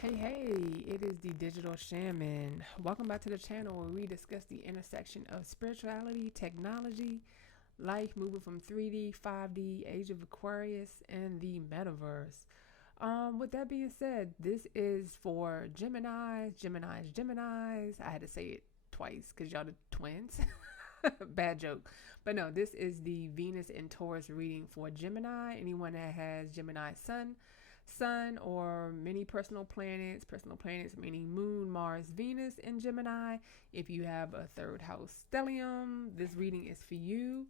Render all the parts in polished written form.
Hey, it is the Digital Shaman. Welcome back to the channel where we discuss the intersection of spirituality, technology, life moving from 3D, 5D, age of Aquarius, and the metaverse. With that being said, this is for Geminis. I had to say it twice because y'all the twins. Bad joke. But no, this is the Venus and Taurus reading for Gemini. Anyone that has Gemini sun or many personal planets meaning moon, Mars, Venus in Gemini. If you have a third house stellium, this reading is for you.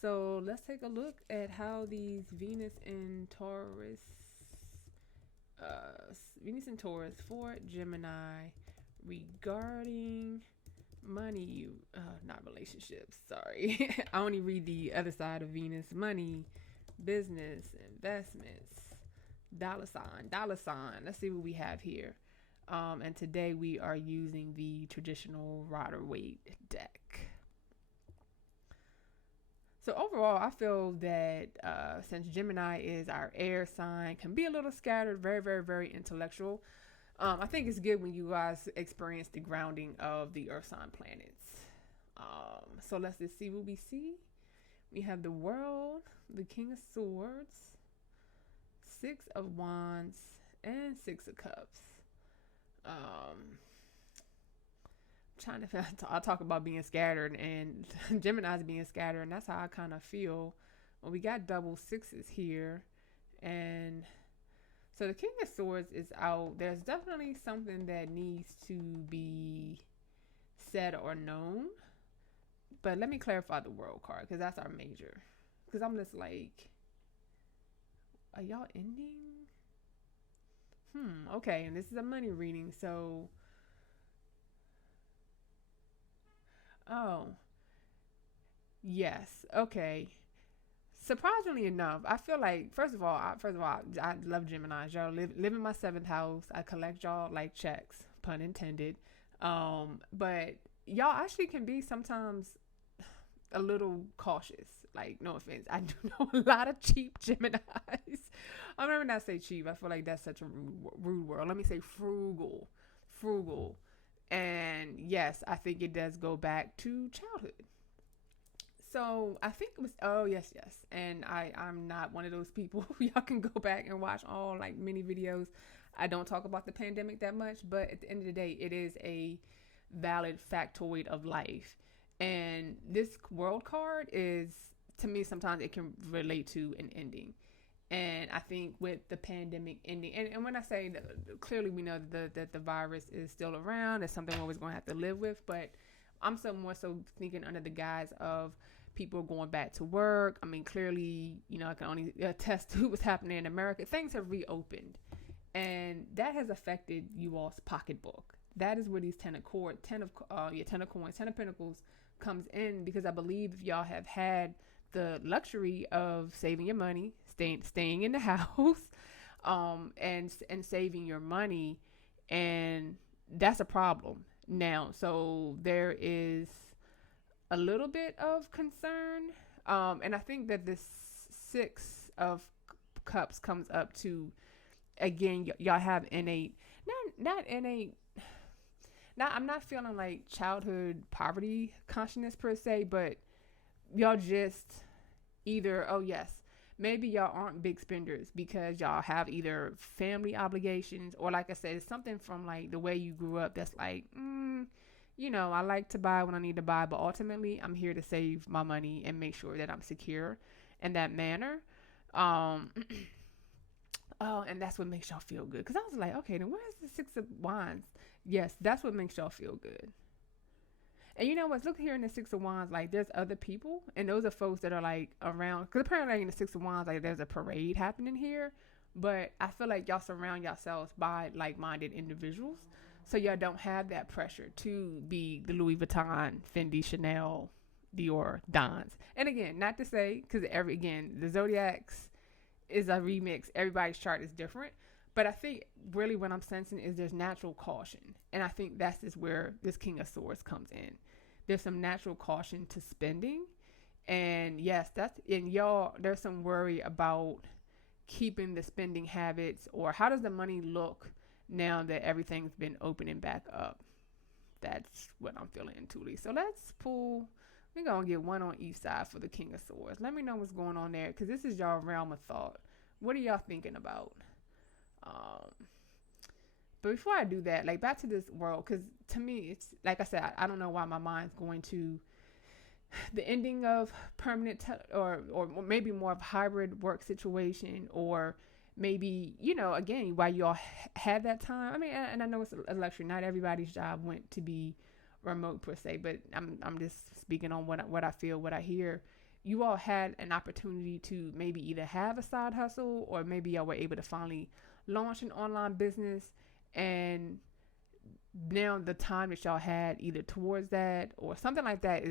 So let's take a look at how these Venus and Taurus for Gemini regarding money, not relationships. Sorry, I only read the other side of Venus: money, business, investments, dollar sign, dollar sign. Let's see what we have here. And today we are using the traditional Rider Waite deck. So overall, I feel that since Gemini is our air sign, can be a little scattered, very, very, very intellectual. I think it's good when you guys experience the grounding of the Earth sign planets. So let's just see what we see. We have the World, the King of Swords, Six of Wands, and Six of Cups. Trying to I'll talk about being scattered and Gemini's being scattered, and that's how I kind of feel. Well, we got double sixes here, and so the King of Swords is out. There's definitely something that needs to be said or known, but let me clarify the World card because that's our major. Because I'm just like, are y'all ending? Okay, and this is a money reading, so oh, yes, okay. Surprisingly enough, I feel like I love Gemini. Y'all live in my seventh house. I collect y'all like checks, pun intended. But y'all actually can be sometimes a little cautious. Like, no offense, I do know a lot of cheap Geminis. I'm never not say cheap. I feel like that's such a rude word. Let me say frugal. And yes, I think it does go back to childhood. So I think it was yes. And I'm not one of those people. Y'all can go back and watch all like mini videos. I don't talk about the pandemic that much, but at the end of the day, it is a valid factoid of life. And this world card is, to me, sometimes it can relate to an ending. And I think with the pandemic ending, and when I say that, clearly we know that the virus is still around, it's something we're always going to have to live with. But I'm so more so thinking under the guise of people going back to work. I mean, clearly, I can only attest to what's happening in America. Things have reopened, and that has affected you all's pocketbook. That is where these ten of coins, ten of pentacles comes in, because I believe if y'all have had the luxury of saving your money, staying in the house, and saving your money, and that's a problem now. So there is a little bit of concern, and I think that this Six of Cups comes up to, again, y'all have innate, not innate. Now, I'm not feeling like childhood poverty consciousness per se, but y'all just either, oh yes, maybe y'all aren't big spenders because y'all have either family obligations, or like I said, it's something from like the way you grew up that's like, I like to buy when I need to buy, but ultimately I'm here to save my money and make sure that I'm secure in that manner. Um, oh, and that's what makes y'all feel good. Because I was like, okay, then where's the Six of Wands? Yes, that's what makes y'all feel good. And you know what? Look here in the Six of Wands, like there's other people, and those are folks that are like around. Because apparently, like, in the Six of Wands, like there's a parade happening here. But I feel like y'all surround yourselves by like-minded individuals, so y'all don't have that pressure to be the Louis Vuitton, Fendi, Chanel, Dior, Dons. And again, not to say, because the zodiacs is a remix. Everybody's chart is different. But I think really what I'm sensing is there's natural caution. And I think that's just where this King of Swords comes in. There's some natural caution to spending. And yes, there's some worry about keeping the spending habits, or how does the money look now that everything's been opening back up. That's what I'm feeling intuitively. So let's pull. We're going to get one on each side for the King of Swords. Let me know what's going on there, because this is y'all realm of thought. What are y'all thinking about? But before I do that, like back to this world, because to me, it's like I said, I don't know why my mind's going to the ending of permanent or maybe more of hybrid work situation, or maybe, again, why y'all had that time. I mean, and I know it's a luxury. Not everybody's job went to be remote per se, but I'm just speaking on what I feel, what I hear. You all had an opportunity to maybe either have a side hustle, or maybe y'all were able to finally launch an online business, and now the time that y'all had either towards that or something like that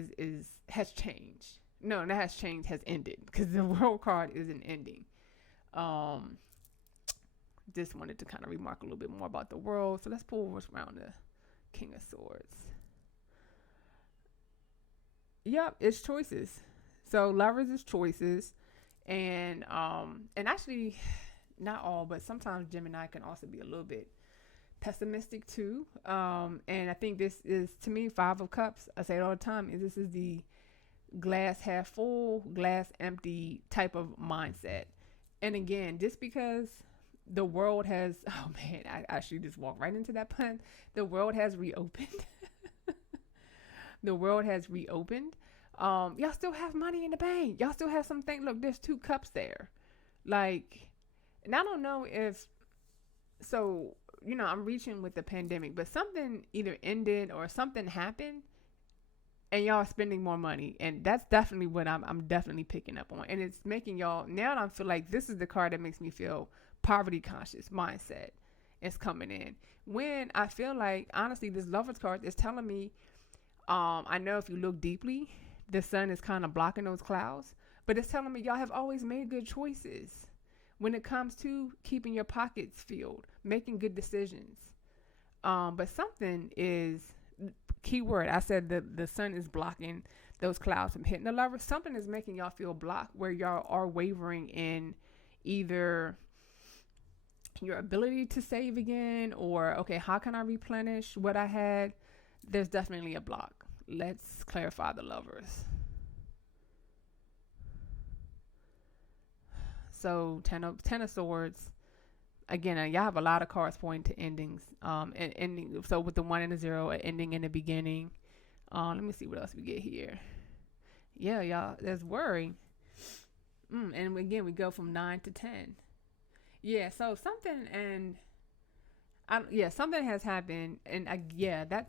has changed. No, that has changed, has ended, because the world card is an ending. Just wanted to kind of remark a little bit more about the world. So let's pull what's around the King of Swords. Yep, it's choices. So lovers is choices, and actually not all, but sometimes Gemini can also be a little bit pessimistic too. And I think this is, to me, Five of Cups. I say it all the time. This is the glass half full, glass empty type of mindset. And again, just because the world has, oh man, I actually just walked right into that pun. The world has reopened. The world has reopened. Y'all still have money in the bank. Y'all still have something. Look, there's 2 cups there. Like, and I don't know if, so, I'm reaching with the pandemic, but something either ended or something happened, and y'all are spending more money. And that's definitely what I'm definitely picking up on. And it's making y'all, now I feel like this is the card that makes me feel poverty conscious mindset is coming in. When I feel like, honestly, this Lover's card is telling me, I know if you look deeply, the sun is kind of blocking those clouds, but it's telling me y'all have always made good choices when it comes to keeping your pockets filled, making good decisions. But something is, keyword, I said the sun is blocking those clouds from hitting the Lover. Something is making y'all feel blocked, where y'all are wavering in either your ability to save again, or, okay, how can I replenish what I had? There's definitely a block. Let's clarify the Lovers. So 10 of Swords. Again, y'all have a lot of cards pointing to endings. And ending. So with the 1 and the 0, an ending in the beginning. Let me see what else we get here. Yeah, y'all, there's worry. And again, we go from 9 to 10. Yeah, so something, and something has happened, and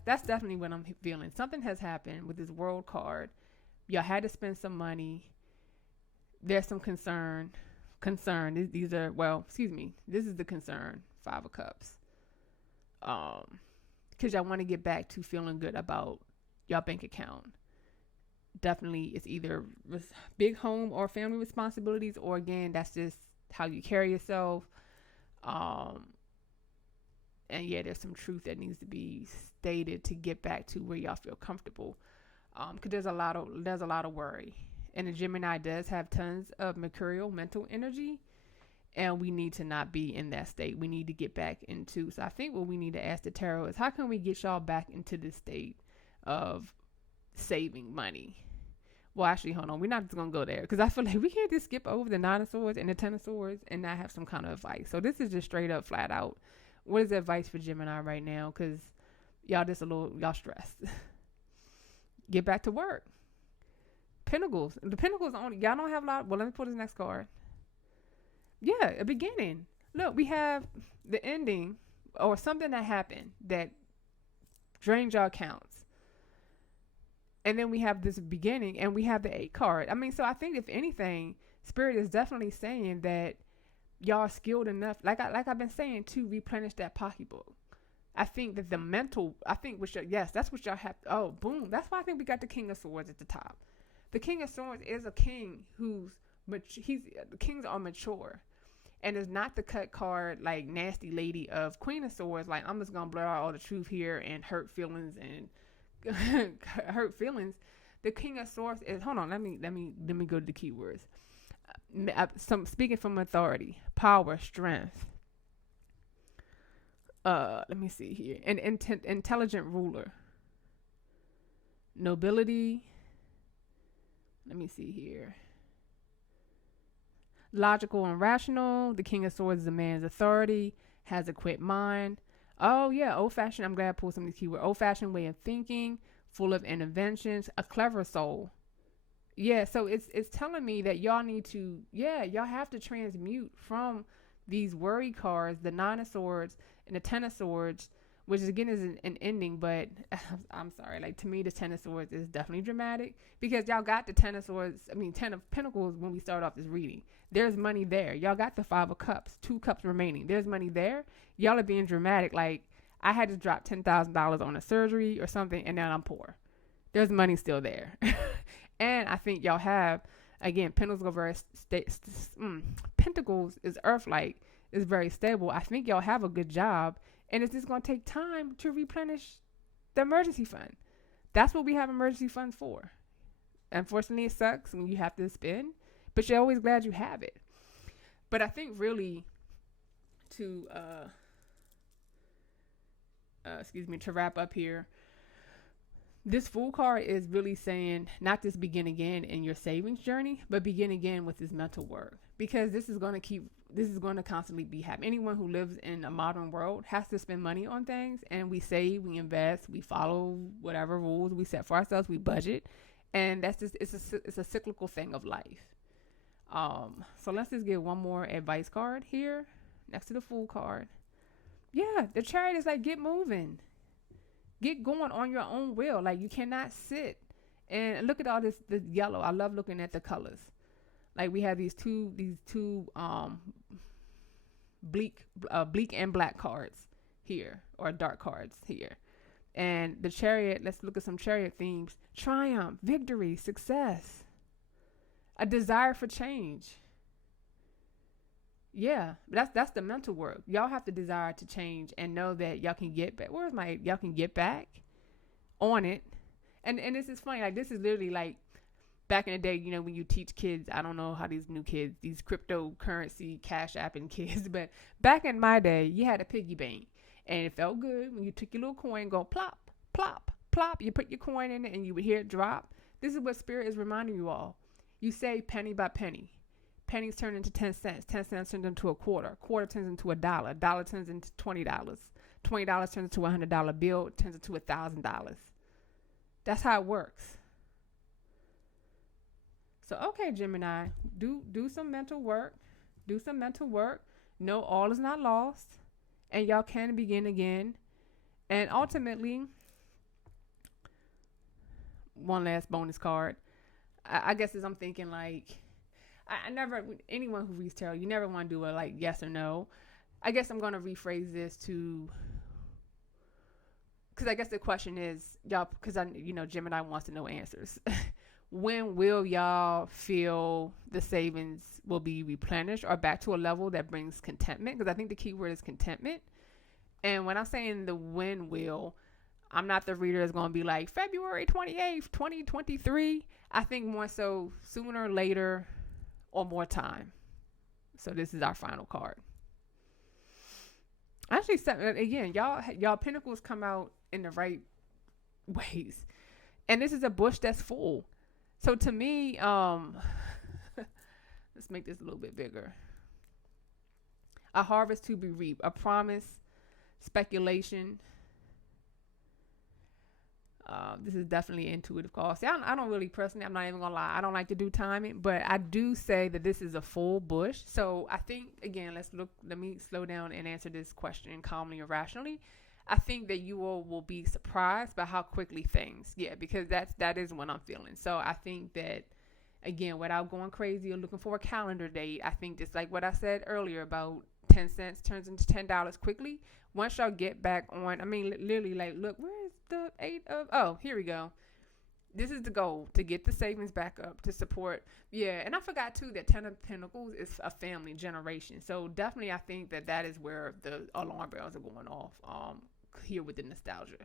that's definitely what I'm feeling. Something has happened with this World card. Y'all had to spend some money. There's some concern. These are, this is the concern. 5 of Cups. Because y'all want to get back to feeling good about y'all bank account. Definitely, it's either big home or family responsibilities, or again, that's just how you carry yourself. And there's some truth that needs to be stated to get back to where y'all feel comfortable. Because there's a lot of worry, and the Gemini does have tons of mercurial mental energy, and we need to not be in that state. We need to get back into. So I think what we need to ask the tarot is, how can we get y'all back into this state of saving money? Well, actually, hold on. We're not just going to go there, because I feel like we can't just skip over the 9 of Swords and the 10 of Swords and not have some kind of advice. So this is just straight up, flat out. What is the advice for Gemini right now? Because y'all y'all stressed. Get back to work. Pentacles. The Pentacles only, y'all don't have a lot. Well, let me pull this next card. Yeah, a beginning. Look, we have the ending, or something that happened that drained y'all accounts. And then we have this beginning, and we have the 8 card. I mean, so I think if anything, Spirit is definitely saying that y'all are skilled enough, like I've been saying, to replenish that pocketbook. I think that the mental, that's what y'all have. Oh, boom. That's why I think we got the King of Swords at the top. The King of Swords is a king the kings are mature. And it's not the cut card, like nasty lady of Queen of Swords. Like, I'm just going to blur out all the truth here and hurt feelings and hurt feelings. The King of Swords is, hold on, let me go to the keywords. Speaking from authority, power, strength. Let me see here. An intelligent ruler. Nobility. Let me see here. Logical and rational. The King of Swords is a man's authority. Has a quick mind. Oh yeah, old fashioned. I'm glad I pulled some of the keyword. Old fashioned way of thinking. Full of inventions. A clever soul. Yeah, so it's telling me that y'all need to, y'all have to transmute from these worry cards, the Nine of Swords and the Ten of Swords, which again is an ending, but I'm sorry, like to me the Ten of Swords is definitely dramatic because y'all got the Ten of Swords, Ten of Pentacles when we start off this reading. There's money there. Y'all got the Five of Cups, 2 cups remaining. There's money there. Y'all are being dramatic, like I had to drop $10,000 on a surgery or something and now I'm poor. There's money still there. And I think y'all have, again, Pentacles are very Pentacles is Earth-like, is very stable. I think y'all have a good job, and it's just going to take time to replenish the emergency fund. That's what we have emergency funds for. Unfortunately, it sucks when you have to spend, but you're always glad you have it. But I think really to, to wrap up here, this Fool card is really saying not just begin again in your savings journey, but begin again with this mental work, because this is going to constantly be happening. Anyone who lives in a modern world has to spend money on things, and we save, we invest, we follow whatever rules we set for ourselves, we budget, and that's just it's a cyclical thing of life. So let's just get one more advice card here next to the Fool card. Yeah, the Chariot is like, get moving. Get going on your own will. Like, you cannot sit and look at all this yellow. I love looking at the colors. Like, we have these two bleak and black cards here, or dark cards here. And the Chariot, let's look at some Chariot themes. Triumph, victory, success, a desire for change. Yeah, that's the mental work. Y'all have to desire to change and know that y'all can get back. Y'all can get back on it. And this is funny. Like, this is literally like back in the day, when you teach kids, I don't know how these new kids, these cryptocurrency Cashapp and kids, but back in my day, you had a piggy bank and it felt good when you took your little coin, go plop, plop, plop. You put your coin in it and you would hear it drop. This is what Spirit is reminding you all. You save penny by penny. Pennies turn into 10 cents. 10 cents turns into a quarter. A quarter turns into a dollar. A dollar turns into $20. $20 turns into a $100 bill. Turns into $1,000. That's how it works. So, okay, Gemini, do some mental work. Do some mental work. Know all is not lost. And y'all can begin again. And ultimately, one last bonus card. I guess as I'm thinking, like, I never, anyone who reads tarot, you never want to do a like yes or no. I guess I'm going to rephrase this to, because I guess the question is, y'all, because Gemini wants to know answers. When will y'all feel the savings will be replenished or back to a level that brings contentment? Because I think the key word is contentment. And when I'm saying the when will, I'm not the reader that's going to be like February 28th, 2023. I think more so sooner, later, or more time. So this is our final card. Actually, again, y'all pentacles come out in the right ways. And this is a bush that's full. So to me, let's make this a little bit bigger. A harvest to be reaped, a promise, speculation. This is definitely an intuitive call. See, I don't really personally, I'm not even gonna lie, I don't like to do timing, but I do say that this is a full bush. So I think, again, let me slow down and answer this question calmly and rationally. I think that you all will be surprised by how quickly things, because that is what I'm feeling. So I think that, again, without going crazy or looking for a calendar date, I think just like what I said earlier about 10 cents turns into $10 quickly. Once y'all get back on, literally, like, look, where's the 8 of, oh, here we go. This is the goal, to get the savings back up, to support. Yeah, and I forgot, too, that 10 of Pentacles is a family generation. So definitely I think that is where the alarm bells are going off here with the nostalgia,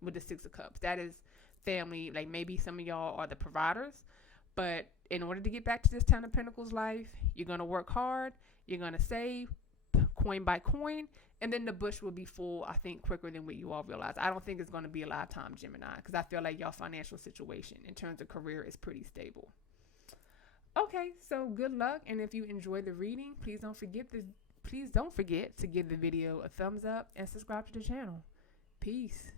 with the 6 of Cups. That is family. Like, maybe some of y'all are the providers, but in order to get back to this 10 of Pentacles life, you're going to work hard, you're going to save coin by coin, And then the bush will be full, I think, quicker than what you all realize. I don't think it's going to be a lot of time, Gemini, because I feel like your financial situation in terms of career is pretty stable. Okay, so good luck. And if you enjoy the reading, please don't forget to give the video a thumbs up and subscribe to the channel. Peace.